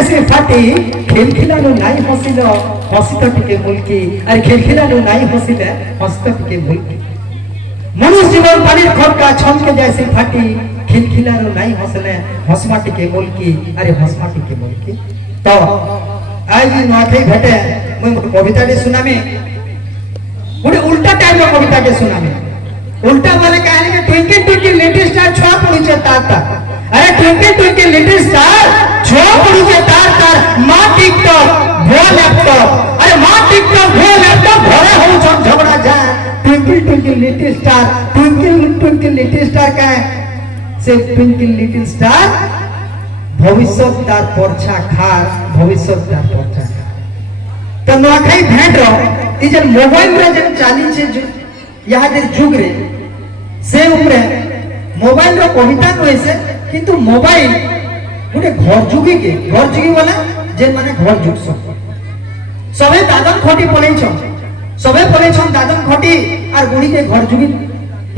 जैसे फाटी खिलखिलानु नाई हसिल हसी तो टिके मुल्की अरे खिलखिलानु नाई हसिल हसी तो टिके मुल्की मनुष्य जीवन पानी खटका छमके जैसे फाटी खिलखिलानु नाई हसले हसमा टिके मुल्की अरे हसमा टिके मुल्की तो आज नुआखाई भेटे मुझे कविता टे सुनामी गोटे उल्टा टाइप रो कविता टे सुनामी उल्टा वाले कहने के ट्विंकल ट्विंकल लिटिल स्टार छुआ पड़ुचे तार तार अरे ट्विंकल ट्विंकल लिटिल स्टार छुआ पड़ुचे तार तार मां टिकटॉक भो लैपटॉप अरे मां टिकटॉक भो लैपटॉप भरे हो झगड़ा जाए twinkle twinkle little star twinkle twinkle little star का से ट्विंकल लिटिल स्टार भविष्य तार परछा खार भविष्य तार परछा तो नुआखाई भेंट रो ई जन मोबाइल रे जन चाली छे यहाँ जे जुग रे से ऊपर मोबाइल रो कविता नो ऐसे किंतु मोबाइल गोटे घर जुगी वाला जे माने घर जुग सबे दादन खटी पड़े सबे पड़े दादन खटी और बुढ़ी के घर जुगी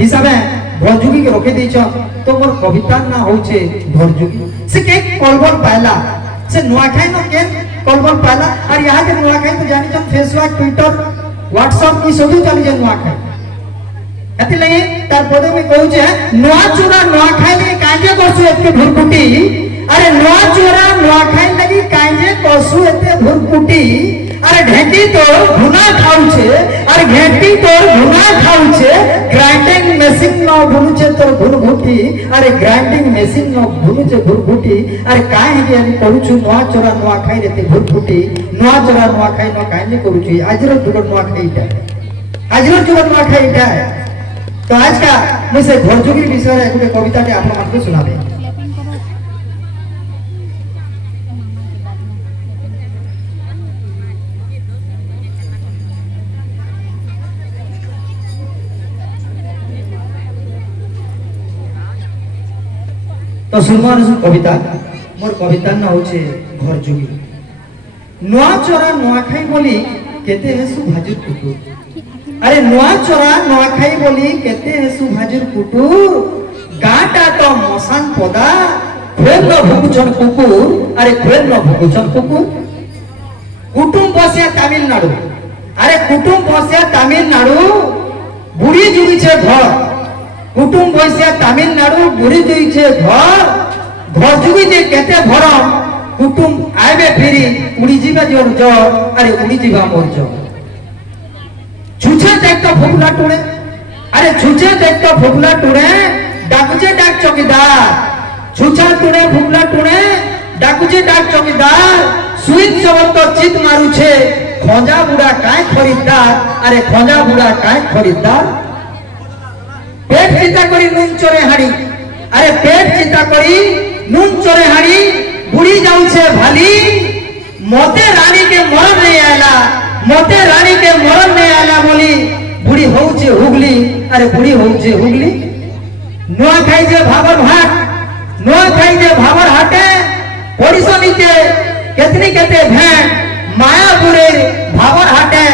हिसाब घर जुगी के रखे दी तो मोर कविता ना होचे घर जुगी से के कलबल पाला से नुआखाई नो के कलबल पाला और यहाँ के नुआखाई तो जानी जन फेसबुक ट्विटर व्हाट्सएप ई सब चली जे नुआखाई एति लगे तार पदे में कहू जे नुआ चोरा नुआखाई लगी काजे करसु एते भुरकुटी अरे नुआ चोरा नुआखाई लगी काजे करसु एते भुरकुटी अरे ढेंटी तो भुना खाउछे अरे घेंटी तो भुना खाउछे ग्राइंडिंग मशीन न भुनुचे तो भुरकुटी अरे ग्राइंडिंग मशीन न भुनुचे भुरकुटी अरे काहे के अनि कहूछु नुआ चोरा नुआखाई रेते भुरकुटी नुआ चोरा नुआखाई न काहे कहूछु आजरो जुग नुआखाईटा आजरो जुग नुआखाईटा तो आज का मुझे घरजुगी विषय रे गोटे कविता टे आपन मानके सुनाबे तो सुनमान कविता मोर कविता ना होचे घरजुगी नुआ चोरा नुआखाई बोली केते हेसु भाजुर कुकुर अरे नुआ चोरा नुआखाई बोली केते हेसु भाजुर कुकुर गाटा तो मसान पदा खोल न भुकुचन कुकुर अरे खोल न भुकुचन कुकुर कुटुम बसिया तमिलनाडु अरे कुटुम बसिया तमिलनाडु बुढ़ी जुगी छे घर कुटुम बसिया तमिलनाडु बुढ़ी जुगी छे घर जुगी जे केते भरम कुटुम आबे फिरी उड़ी जीवा जोर जो अरे उड़ी जीवा मोर जो छुछे देख तो फुगला टुड़े अरे छुछे देख तो फुगला टुड़े डाकुचे डाक चौकीदार छुछा टुड़े फुगला टुड़े डाकुचे डाक चौकीदार सुईत सबत तो चित मारू छे खोजा बुड़ा काय खरीददार अरे खोजा बुड़ा काय खरीददार पेट चिंता करी नून चोरे हाड़ी अरे पेट चिंता करी नून चोरे हाड़ी बुढ़ी जाऊ छे भाली मोते रानी के मरण नहीं आला मोते रानी के मरण नहीं आला बोली बुढ़ी होउचे हुगली अरे बुढ़ी होउचे हुगली नुआ खाई जे भाबर भाट नुआ खाई जे भाबर हाटे पड़िसो नीचे केतनी केते भेंट माया बुरे भाबर हाटे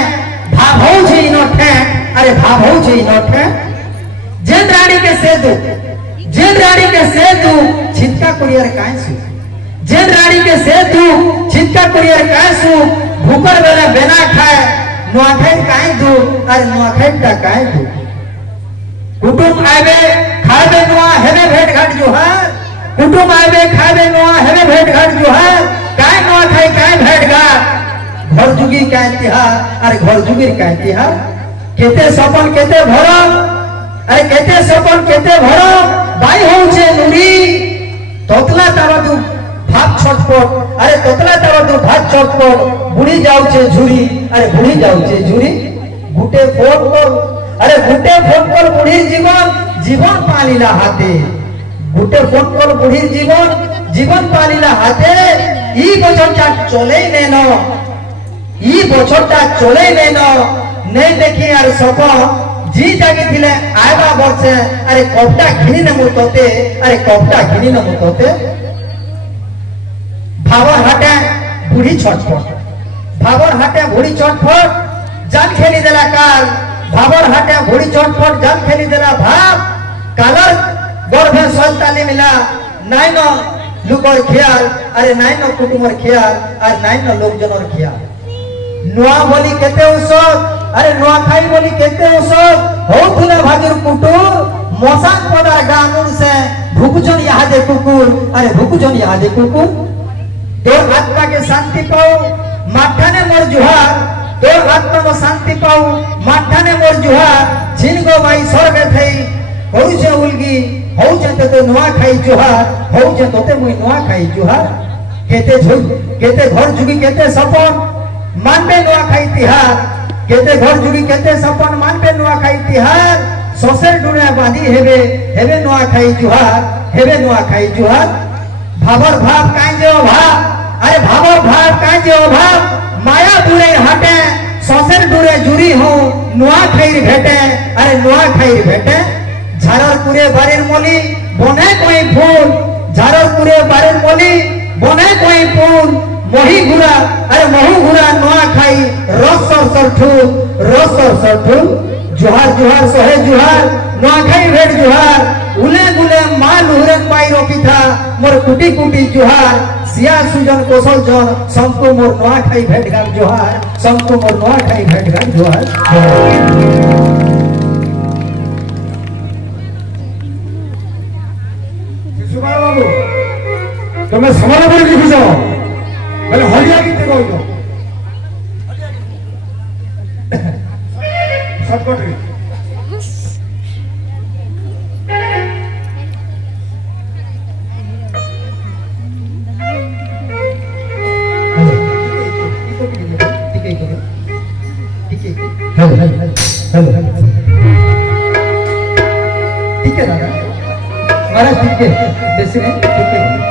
भाव होउचे इनो ठे अरे भाव होउचे इनो ठे जेन रानी के सेतु छिटका कुरियर कायसु जेन रानी के सेतु छिटका कुरियर कायसु भूकर बेला बेना खाए नुआखाई काहे दू अरे नुआखाई ता काहे दू कुटुम आबे खाबे नुआ हेबे भेट घाट जोहार कुटुम आबे खाबे नुआ हेबे भेट घाट जोहार काहे नुआखाई काहे भेट घाट घर जुगी काहे तिहार अरे घर जुगीर काहे तिहार केते सपन केते भरम अरे केते सपन केते भरम बाई होउछे नुरी तोतला तावदु भात छटपट अरे तोतला तावदु भात छटपट बुढ़ी जाउछे झुरी अरे बुढ़ी जाउछे झुरी गुटे फोन कर अरे गुटे फोन कर बुढ़ी जीवन पालिला हाथे गुटे फोन कर बुढ़ी जीवन पालिला हाथे ई बछरटा चले नेनो ई बछरटा चले नेनो नै देखि आर सपन जी जागी थिले आयबा वर्षे अरे कपटा घिनी न मुतते अरे कपटा घिनी न मुतते भावर हाटे बुढ़ी छटपट भावर हाटे बुढ़ी छटपट जान खेली देला काल भावर हाटे बुढ़ी छटपट जान खेली देला भाव कालर गर्भे सलताली मिला नाइनो लुकर ख्याल अरे नाई न कुटुमर ख्याल और नाई न लोकजनर ख्याल नुआ बोली केते औषध अरे नुआ खाई बोली केते औषध होथुले भाजुर कुटुर मसान पदार गामुन से भुकुजन यादे कुकुर अरे भुकुजन यादे कुकुर तोर आत्मा के शांति पाओ माठाने मोर जुहार तोर आत्मा को शांति पाओ माठाने मोर जुहार जिनको भाई स्वर्ग थई होउचे उलगी होउचे तो नुआ खाई जुहार होउचे तोते मुई नुआ खाई जुहार केते घर जुगी केते सपन मानबे नुआ खाई तिहार केते घर जुगी केते सपन मानबे नुआ खाई तिहार सोसेर डुने बांधी हेबे नुआ खाई जुहार भाबर भाव काई जे अभाव अरे भाबर भाव काई जे अभाव माया दूरे हटे सोसेर डुरे जुरी हो नुआ खाई भेटे अरे नुआ खाई भेटे झारर पुरे बारेर मली बने कोई फूल झारर पुरे बारेर मली बने कोई फूल मोही घुरा अरे महू घुरा नुआ खाई रस सरठू जुहार जुहार सोहे जुहार नुआ खाई भेट जुहार उले गुले माल हुरन पाई रोकी था मोर कुटी कुटी जुहार सिया सुजन कोसल जन संको मोर नुआ खाई भेट गान जुहार संको मोर नुआ खाई भेट गान जुहार सुभाष बाबू तुम्हें समाना पर लिखी जाओ बोले हरिया गीत गाओ शॉर्टकट रे हेलो ठीक है दादा महाराज ठीक है जैसे नहीं ठीक है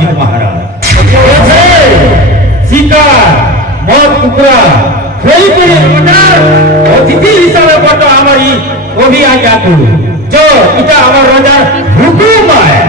বাজিত মহারাজ শিকার মদ কুকুরা খেয়ে করে ওনার অতিথি হিসাবে বড় আমারই অভিযান যাতু जो इटा আমার রাজার হুকুম है